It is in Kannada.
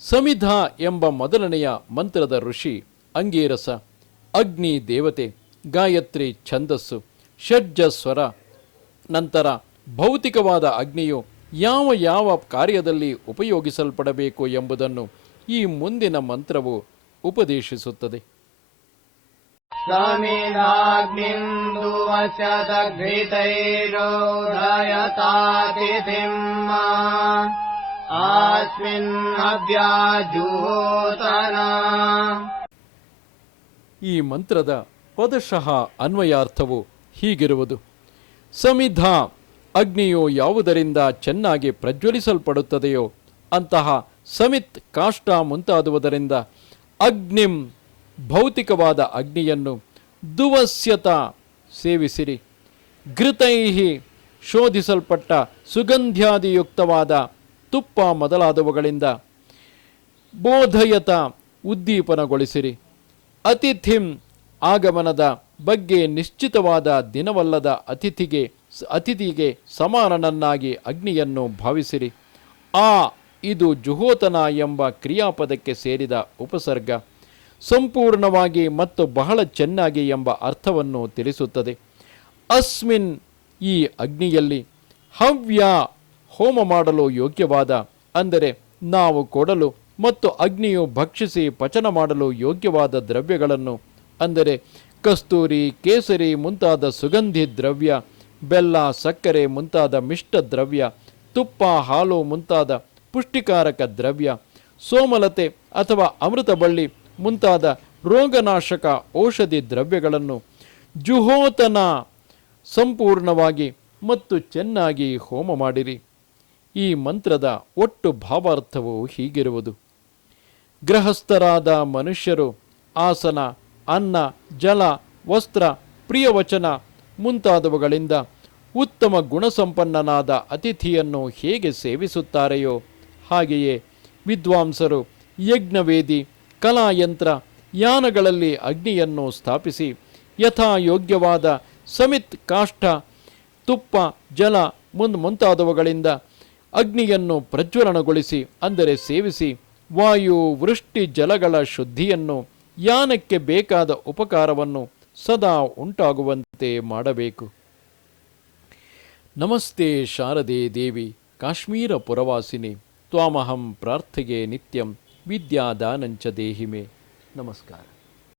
ಸಮಿಧ ಎಂಬ ಮೊದಲನೆಯ ಮಂತ್ರದ ಋಷಿ ಅಂಗೀರಸ, ಅಗ್ನಿ ದೇವತೆ, ಗಾಯತ್ರಿ ಛಂದಸ್ಸು, ಷಡ್ಜ ಸ್ವರ, ನಂತರ ಭೌತಿಕವಾದ ಅಗ್ನಿಯು ಯಾವ ಯಾವ ಕಾರ್ಯದಲ್ಲಿ ಉಪಯೋಗಿಸಲ್ಪಡಬೇಕು ಎಂಬುದನ್ನು ಈ ಮುಂದಿನ ಮಂತ್ರವು ಉಪದೇಶಿಸುತ್ತದೆ. ಈ ಮಂತ್ರದ ಪದಶಃ ಅನ್ವಯಾರ್ಥವು ಹೀಗಿರುವುದು. ಸಮಿಧ, ಅಗ್ನಿಯು ಯಾವುದರಿಂದ ಚೆನ್ನಾಗಿ ಪ್ರಜ್ವಲಿಸಲ್ಪಡುತ್ತದೆಯೋ, ಅಂತಹ ಸಮಿತ್ ಕಾಷ್ಟ ಮುಂತಾದುವುದರಿಂದ ಅಗ್ನಿಂ ಭೌತಿಕವಾದ ಅಗ್ನಿಯನ್ನು ದುವಸ್ಯತ ಸೇವಿಸಿರಿ. ಘೃತೈಹಿ ಶೋಧಿಸಲ್ಪಟ್ಟ ಸುಗಂಧ್ಯಾದಿಯುಕ್ತವಾದ ತುಪ್ಪ ಮೊದಲಾದವುಗಳಿಂದ ಬೋಧಯತ ಉದ್ದೀಪನಗೊಳಿಸಿರಿ. ಅತಿಥಿಂ ಆಗಮನದ ಬಗ್ಗೆ ನಿಶ್ಚಿತವಾದ ದಿನವಲ್ಲದ ಅತಿಥಿಗೆ ಅತಿಥಿಗೆ ಸಮಾನನನ್ನಾಗಿ ಅಗ್ನಿಯನ್ನು ಭಾವಿಸಿರಿ. ಆ, ಇದು ಜುಹೋತನ ಎಂಬ ಕ್ರಿಯಾಪದಕ್ಕೆ ಸೇರಿದ ಉಪಸರ್ಗ. ಸಂಪೂರ್ಣವಾಗಿ ಮತ್ತು ಬಹಳ ಚೆನ್ನಾಗಿ ಎಂಬ ಅರ್ಥವನ್ನು ತಿಳಿಸುತ್ತದೆ. ಅಸ್ಮಿನ್ ಈ ಅಗ್ನಿಯಲ್ಲಿ ಹವ್ಯ ಹೋಮ ಮಾಡಲು ಯೋಗ್ಯವಾದ ಅಂದರೆ ನಾವು ಕೊಡಲು ಮತ್ತು ಅಗ್ನಿಯು ಭಕ್ಷಿಸಿ ಪಚನ ಮಾಡಲು ಯೋಗ್ಯವಾದ ದ್ರವ್ಯಗಳನ್ನು ಅಂದರೆ ಕಸ್ತೂರಿ, ಕೇಸರಿ ಮುಂತಾದ ಸುಗಂಧಿ ದ್ರವ್ಯ, ಬೆಲ್ಲ, ಸಕ್ಕರೆ ಮುಂತಾದ ಮಿಷ್ಟ ದ್ರವ್ಯ, ತುಪ್ಪ, ಹಾಲು ಮುಂತಾದ ಪುಷ್ಟಿಕಾರಕ ದ್ರವ್ಯ, ಸೋಮಲತೆ ಅಥವಾ ಅಮೃತ ಬಳ್ಳಿ ಮುಂತಾದ ರೋಗನಾಶಕ ಔಷಧಿ ದ್ರವ್ಯಗಳನ್ನು ಜುಹೋತನ ಸಂಪೂರ್ಣವಾಗಿ ಮತ್ತು ಚೆನ್ನಾಗಿ ಹೋಮ ಮಾಡಿರಿ. ಈ ಮಂತ್ರದ ಒಟ್ಟು ಭಾವಾರ್ಥವು ಹೀಗಿರುವುದು. ಗೃಹಸ್ಥರಾದ ಮನುಷ್ಯರು ಆಸನ, ಅನ್ನ, ಜಲ, ವಸ್ತ್ರ, ಪ್ರಿಯವಚನ ಮುಂತಾದವುಗಳಿಂದ ಉತ್ತಮ ಗುಣಸಂಪನ್ನನಾದ ಅತಿಥಿಯನ್ನು ಹೇಗೆ ಸೇವಿಸುತ್ತಾರೆಯೋ ಹಾಗೆಯೇ ವಿದ್ವಾಂಸರು ಯಜ್ಞವೇದಿ, ಕಲಾಯಂತ್ರ, ಯಾನಗಳಲ್ಲಿ ಅಗ್ನಿಯನ್ನು ಸ್ಥಾಪಿಸಿ ಯಥಾಯೋಗ್ಯವಾದ ಸಮಿತ್ ಕಾಷ್ಟ ತುಪ್ಪ, ಜಲ ಮುಂದ್ ಮುಂತಾದವುಗಳಿಂದ ಅಗ್ನಿಯನ್ನು ಪ್ರಜ್ವಲನಗೊಳಿಸಿ, ಅಂದರೆ ಸೇವಿಸಿ, ವಾಯು ವೃಷ್ಟಿ ಜಲಗಳ ಶುದ್ಧಿಯನ್ನು, ಯಾನಕ್ಕೆ ಬೇಕಾದ ಉಪಕಾರವನ್ನು ಸದಾ ಉಂಟಾಗುವಂತೆ ಮಾಡಬೇಕು. ನಮಸ್ತೆ ಶಾರದೆ ದೇವಿ, ಕಾಶ್ಮೀರ ಪುರವಾಸಿನಿ, ತ್ವಾಮಹಂ ಪ್ರಾರ್ಥಿಗೆ ನಿತ್ಯಂ ವಿದ್ಯಾದಾನಂಚ ದೇಹಿಮೆ. ನಮಸ್ಕಾರ.